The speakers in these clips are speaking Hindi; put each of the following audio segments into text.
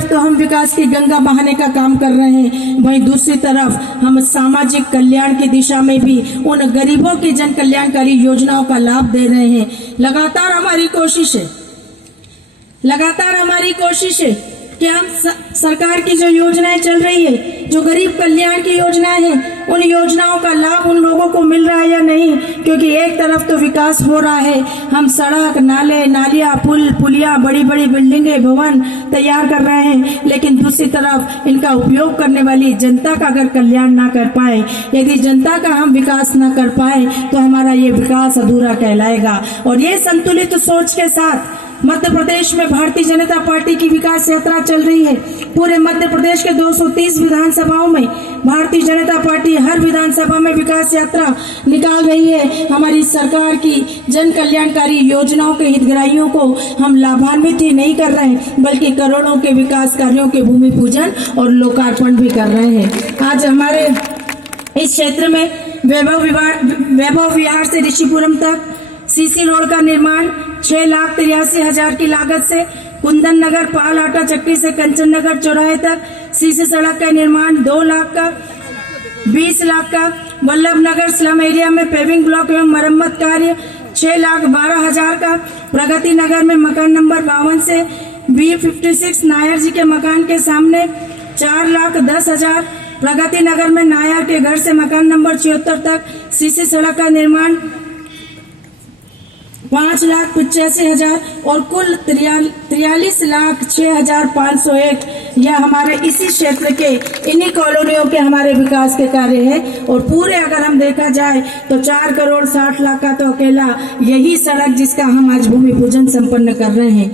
तरफ तो हम विकास की गंगा बहाने का काम कर रहे हैं, वहीं दूसरी तरफ हम सामाजिक कल्याण की दिशा में भी उन गरीबों की जन कल्याणकारी योजनाओं का लाभ दे रहे हैं। लगातार हमारी कोशिश है कि हम सरकार की जो योजनाएं चल रही है, जो गरीब कल्याण की योजनाएं हैं, उन योजनाओं का लाभ उन लोगों को मिल रहा है या नहीं। क्योंकि एक तरफ तो विकास हो रहा है, हम सड़क, नाले, नालियां, पुलिया, बड़ी बड़ी बिल्डिंगें, भवन तैयार कर रहे हैं, लेकिन दूसरी तरफ इनका उपयोग करने वाली जनता का अगर कल्याण ना कर पाए, यदि जनता का हम विकास ना कर पाए, तो हमारा ये विकास अधूरा कहलाएगा। और ये संतुलित सोच के साथ मध्य प्रदेश में भारतीय जनता पार्टी की विकास यात्रा चल रही है। पूरे मध्य प्रदेश के 230 विधानसभाओं में भारतीय जनता पार्टी हर विधानसभा में विकास यात्रा निकाल रही है। हमारी सरकार की जन कल्याणकारी योजनाओं के हितग्राहियों को हम लाभान्वित ही नहीं कर रहे, बल्कि करोड़ों के विकास कार्यों के भूमि पूजन और लोकार्पण भी कर रहे हैं। आज हमारे इस क्षेत्र में वैभव विहार से ऋषिपुरम तक सीसी रोड का निर्माण 6,83,000 की लागत से, कुंदन नगर पाल आटा चक्की से कंचन नगर चौराहे तक सीसी सड़क का निर्माण 2 लाख का, 20 लाख का, वल्लभ नगर स्लम एरिया में पेविंग ब्लॉक एवं मरम्मत कार्य 6,12,000 का, प्रगति नगर में मकान नंबर 52 से B56 नायर जी के मकान के सामने 4,10,000, प्रगति नगर में नायर के घर से मकान नंबर 74 तक सीसी सड़क का निर्माण 5,85,000 और कुल 43,06,501। यह हमारे इसी क्षेत्र के इन्हीं कॉलोनियों के हमारे विकास के कार्य है। और पूरे अगर हम देखा जाए तो 4 करोड़ 60 लाख का तो अकेला यही सड़क जिसका हम आज भूमि पूजन संपन्न कर रहे हैं।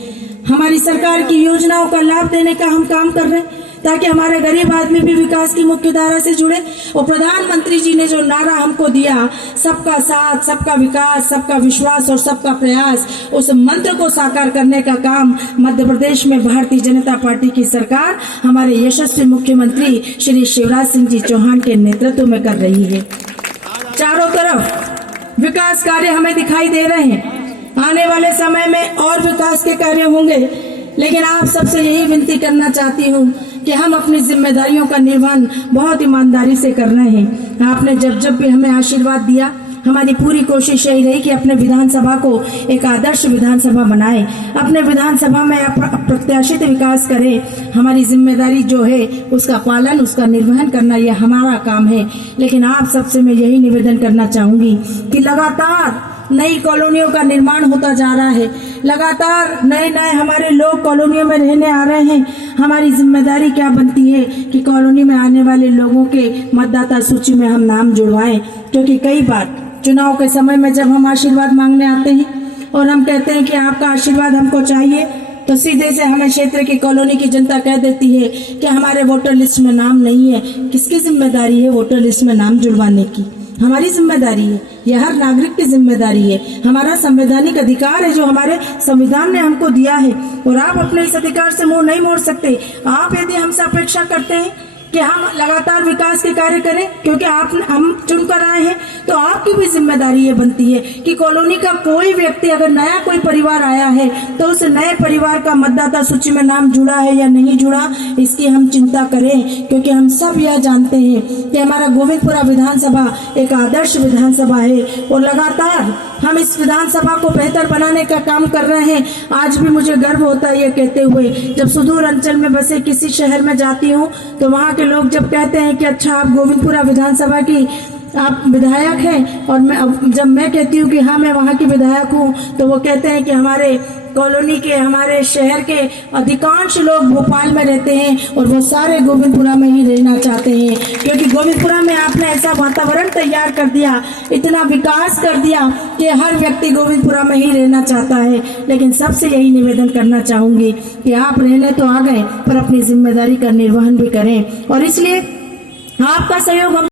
हमारी सरकार की योजनाओं का लाभ देने का हम काम कर रहे हैं, ताकि हमारे गरीब आदमी भी विकास की मुख्य धारा से जुड़े। और प्रधानमंत्री जी ने जो नारा हमको दिया, सबका साथ, सबका विकास, सबका विश्वास और सबका प्रयास, उस मंत्र को साकार करने का काम मध्य प्रदेश में भारतीय जनता पार्टी की सरकार हमारे यशस्वी मुख्यमंत्री श्री शिवराज सिंह जी चौहान के नेतृत्व में कर रही है। चारों तरफ विकास कार्य हमें दिखाई दे रहे हैं। आने वाले समय में और विकास के कार्य होंगे, लेकिन आप सबसे यही विनती करना चाहती हूँ कि हम अपनी जिम्मेदारियों का निर्वहन बहुत ईमानदारी से कर रहे हैं। आपने जब भी हमें आशीर्वाद दिया, हमारी पूरी कोशिश यही रही कि अपने विधानसभा को एक आदर्श विधानसभा बनाए, अपने विधानसभा में अप्रत्याशित विकास करें। हमारी जिम्मेदारी जो है उसका पालन, उसका निर्वहन करना यह हमारा काम है। लेकिन आप सबसे मैं यही निवेदन करना चाहूंगी कि लगातार नई कॉलोनियों का निर्माण होता जा रहा है, लगातार नए हमारे लोग कॉलोनियों में रहने आ रहे हैं। हमारी जिम्मेदारी क्या बनती है कि कॉलोनी में आने वाले लोगों के मतदाता सूची में हम नाम जुड़वाएं। क्योंकि कई बार चुनाव के समय में जब हम आशीर्वाद मांगने आते हैं और हम कहते हैं कि आपका आशीर्वाद हमको चाहिए, तो सीधे से हमें क्षेत्र की कॉलोनी की जनता कह देती है कि हमारे वोटर लिस्ट में नाम नहीं है। किसकी जिम्मेदारी है वोटर लिस्ट में नाम जुड़वाने की? हमारी जिम्मेदारी है, यह हर नागरिक की जिम्मेदारी है। हमारा संवैधानिक अधिकार है जो हमारे संविधान ने हमको दिया है, और आप अपने इस अधिकार से मुंह नहीं मोड़ सकते। आप यदि हमसे अपेक्षा करते हैं कि हम लगातार विकास के कार्य करें, क्योंकि हम चुनकर आए हैं, तो आपकी भी जिम्मेदारी ये बनती है कि कॉलोनी का कोई व्यक्ति, अगर नया कोई परिवार आया है, तो उस नए परिवार का मतदाता सूची में नाम जुड़ा है या नहीं जुड़ा, इसकी हम चिंता करें। क्योंकि हम सब यह जानते हैं कि हमारा गोविंदपुरा विधानसभा एक आदर्श विधानसभा है, और लगातार हम इस विधानसभा को बेहतर बनाने का काम कर रहे हैं। आज भी मुझे गर्व होता है ये कहते हुए, जब सुदूर अंचल में बसे किसी शहर में जाती हूँ, तो वहाँ के लोग जब कहते हैं कि अच्छा आप गोविंदपुरा विधानसभा की आप विधायक हैं, और जब मैं कहती हूँ कि हाँ मैं वहाँ की विधायक हूँ, तो वो कहते हैं कि हमारे कॉलोनी के, हमारे शहर के अधिकांश लोग भोपाल में रहते हैं और वो सारे गोविंदपुरा में ही रहना चाहते हैं। क्योंकि गोविंदपुरा में आपने ऐसा वातावरण तैयार कर दिया, इतना विकास कर दिया कि हर व्यक्ति गोविंदपुरा में ही रहना चाहता है। लेकिन सबसे यही निवेदन करना चाहूंगी कि आप रहने तो आ गए, पर अपनी जिम्मेदारी का निर्वहन भी करें, और इसलिए आपका सहयोग